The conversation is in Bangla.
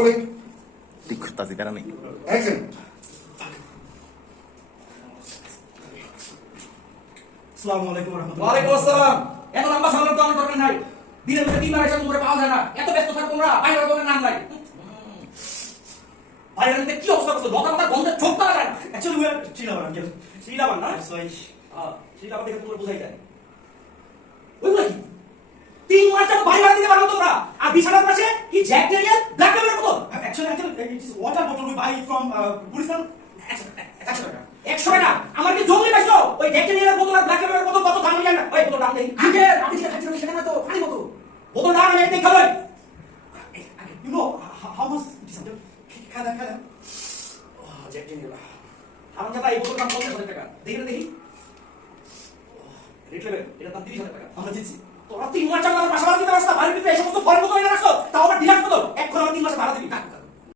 Rolling. করতেছি প্যারা নেই। Action. আসসালামু আলাইকুম রহমতুল্লাহ। ওয়ালাইকুম আসসালাম। এত লম্বা সালাম তো আমার দরকার নাই। দিনের মধ্যে তিনবার এসে তোমার পাওয়া যায় না। এত ব্যস্ত থাকো তোমরা বাইরে তোমার নাম নাই। বাইরে নিতে কি অবস্থা করছ? লতা লতা গন্ধে চোখ পাওয়া যায়। না অ্যাকচুয়ালি উই আর চিলাবার শ্রীলাবান না? হ্যাঁ শ্রীলাবান দেখে তোমার বোঝাই যায় ওইগুলো কি তিন মাস যাব বাড়ি ভাড়া দিতে পারব তোমরা আর বিছানার পাশে কি জ্যাক ডেনিয়েল ব্ল্যাক লেভেলের বোতল actually uncle it is water bottle we buy from Gulistan একশো টাকা। টাকা। আমার কি জঙ্গলি পাইছো? ওই জ্যাক ডেনিয়েলের বোতল আর ব্ল্যাক লেভেলের বোতল কত দাম জানেন ওই বোতল দাম দেই আগে আপনি যেটা খাচ্ছেন সেটা না তো পানি বোতল। বোতল দাম আমি দেখতে হবে। You know how much it is খাদা খাদা জ্যাক ডেনিয়েল আমার দাদা এই বোতল দাম হাজার টাকা। দেখি না, দেখি। রেট এটা দাম তিরিশ হাজার টাকা। আমরা জিতছি। তোরা তিন বাসা ভাড়া দিতে পারছ না 你们是麻辣的米饭